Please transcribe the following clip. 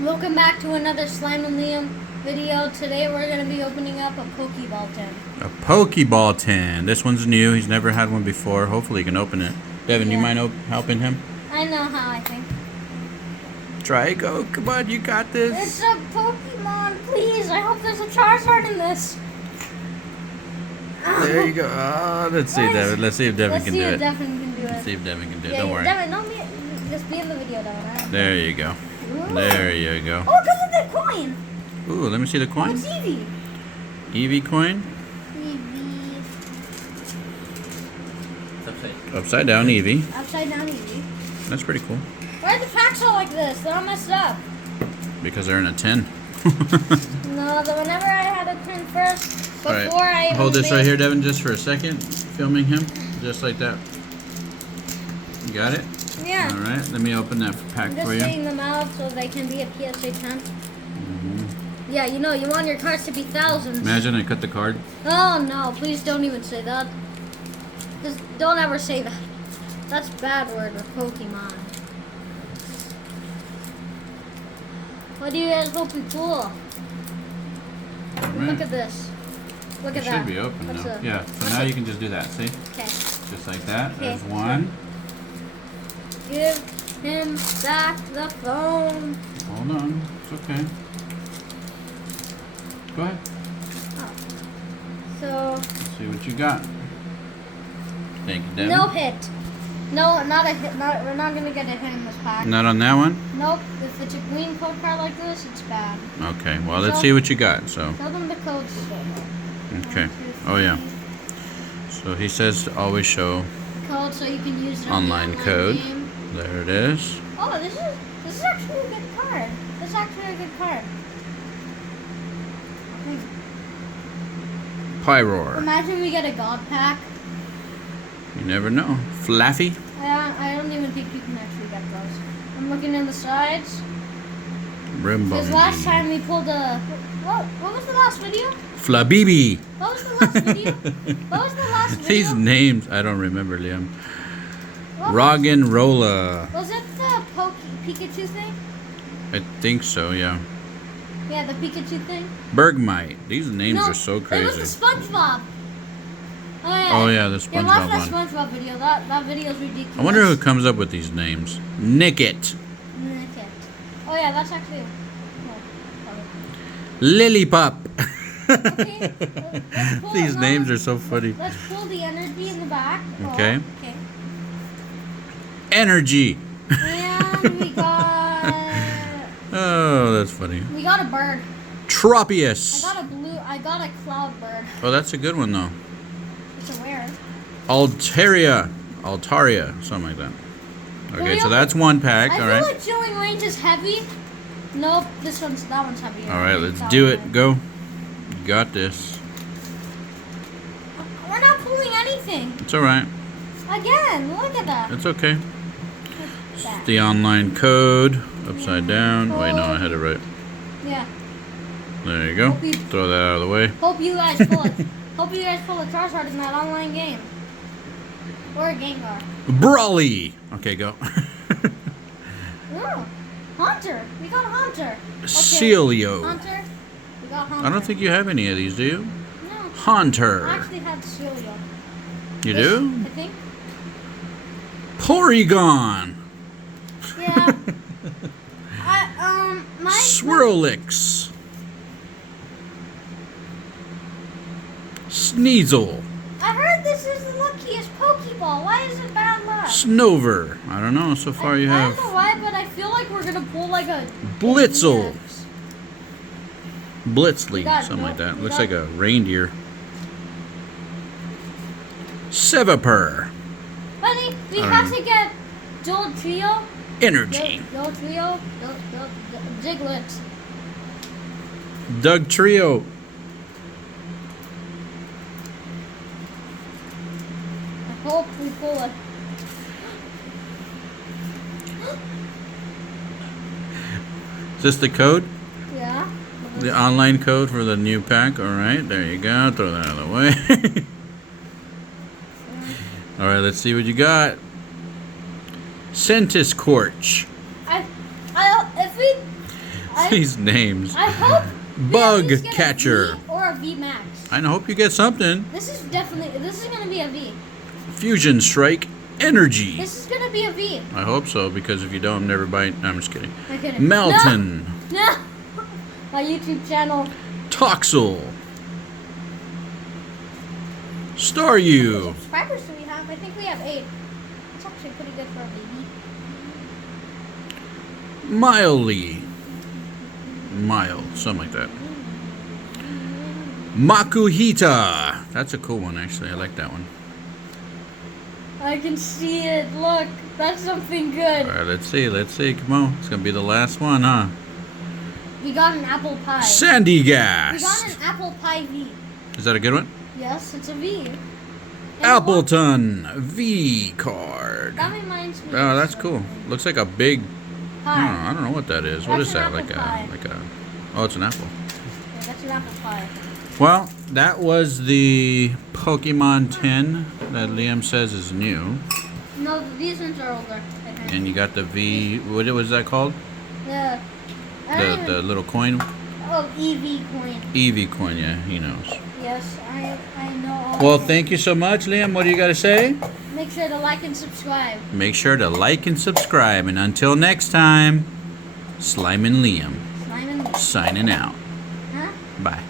Welcome back to another SliminLiam video. Today we're going to be opening up a Pokeball tin. A Pokeball tin. This one's new. He's never had one before. Hopefully he can open it. Devin, you mind helping him? I know how, I think. Try it, go. Come on, you got this. It's a Pokemon, please. I hope there's a Charizard in this. There you go. Oh, let's see, Devin. Let's see if Devin can do it. Let's see if Devin can do it. Yeah, Don't worry. Devin, just be in the video, Devin. There you go. Ooh. There you go. Oh, because of the coin. Ooh, let me see the coin. Oh, it's Eevee. Eevee coin. Eevee. Upside down Eevee. Upside down Eevee. That's pretty cool. Why are the packs all like this? They're all messed up. Because they're in a tin. No, whenever I had a tin first, before I hold this right here, Devin, just for a second. Filming him, just like that. You got it? Yeah. All right, let me open that pack I'm just for you. getting them out so they can be a PSA 10. Yeah, you know, you want your cards to be thousands. Imagine I cut the card. Oh no, please don't even say that. Just don't ever say that. That's a bad word with Pokemon. What do you guys hope we pull? Right. Look at this. Look at It that. should be open What's now. the- Yeah, so now you can just do that, see? Okay. Just like that. Okay. There's one. Give him back the phone. Hold on, it's okay. Go ahead. Oh. So, Let's see what you got. Thank you, Devin. no hit. No, not a hit. We're not going to get a hit in this pack. Not on that one? Nope. If it's a green code card like this, it's bad. Okay, well, let's see what you got, so. Tell them the codes. Okay. Oh, yeah. So he says to always show Code so you can use it online code. game. There it is. Oh, this is actually a good card. This is actually a good card. Pyroar. Imagine we get a God pack. You never know. Flaffy. I don't even think you can actually get those. I'm looking in the sides. Because Rimbombi. last time we pulled a... What was the last video? Flabibi. What was the last video? What was the last video? These names, I don't remember, Liam. What Roggen Rolla. was it the Pikachu thing? I think so, yeah. Yeah, the Pikachu thing. Bergmite. These names No, are so it crazy. was the SpongeBob. Oh, yeah, the Yeah, watch SpongeBob that one. SpongeBob video. That video's ridiculous. I wonder who comes up with these names. Nickit. Okay. Oh yeah, that's actually. No, Lillipup. okay. Let's pull These another- names are so funny. Let's pull the energy in the back. Okay. Oh, okay. Energy. And we got Oh, that's funny. a bird. Tropius. I got a cloud bird. Oh, that's a good one, though. It's a rare. Altaria, something like that. Okay, we so all- that's one pack, I all feel right. like chilling range is heavy. Nope, that one's heavier. All right, let's That do one it. is. Go. You got this. We're not pulling anything. It's all right. Again, look at that. It's okay. That. The online code, upside down. Wait, no, I had it right. Yeah. There you go. Hope you- Throw that out of the way. Hope you guys pull it. Hope you guys pull a Charizard in that online game. Or a Gengar. Brawly. Okay, go. Oh, Haunter. We got Haunter. Okay. Celio. Haunter. We got Haunter. I don't think you have any of these, do you? No. Haunter. I actually have Celio. You do? I think. Porygon. Yeah. My Swirlix. Sneasel. I heard this is the luckiest Pokeball. Why is it bad luck? Snover. I don't know. So far you I have don't know why, but I feel like we're gonna pull like a Blitzel. EX. Blitzly, We got- something like that. we Looks got- like a reindeer. Sevapur. Buddy, we I don't have know. to get Dual Trio. Energy. Dual Trio. Diglett. Doug Trio. I hope we pull it. Is this the code? Yeah. The online code for the new pack? Alright, there you go. Throw that out of the way. Alright, let's see what you got. Centiskorch. If we These names. I hope Bug we at least get catcher. a V or a V max. I hope you get something. This is gonna be a V. Fusion Strike Energy. This is gonna be a V. I hope so, because if you don't, never bite. No, I'm just kidding. I'm kidding. Melton. No. My YouTube channel. Toxel. How Staryu. many subscribers do we have? I think we have 8. It's actually pretty good for a baby. Miley. Mile, something like that. Makuhita. That's a cool one, actually. I like that one. I can see it. Look, that's something good. All right, let's see. Let's see. Come on. It's going to be the last one, huh? We got an apple pie. Sandy We Gas. got an apple pie V. Is that a good one? Yes, it's a V. And Appleton V card. that reminds me. Oh, of that's cool. something. Looks like a big. Pie. I don't know what that is. What That's is an that? apple pie. Oh, it's an apple. Yeah, that's an apple pie. Well, that was the Pokemon Tin that Liam says is new. No, these ones are older. I think. And you got the V. What was that called? I don't even- The little coin. Oh, EV coin. Eevee coin. Yeah, he knows. Yes, I know. All Well, of it. thank you so much, Liam. What do you got to say? Make sure to like and subscribe. Make sure to like and subscribe. And until next time, SliminLiam Slime and signing out. huh? Bye.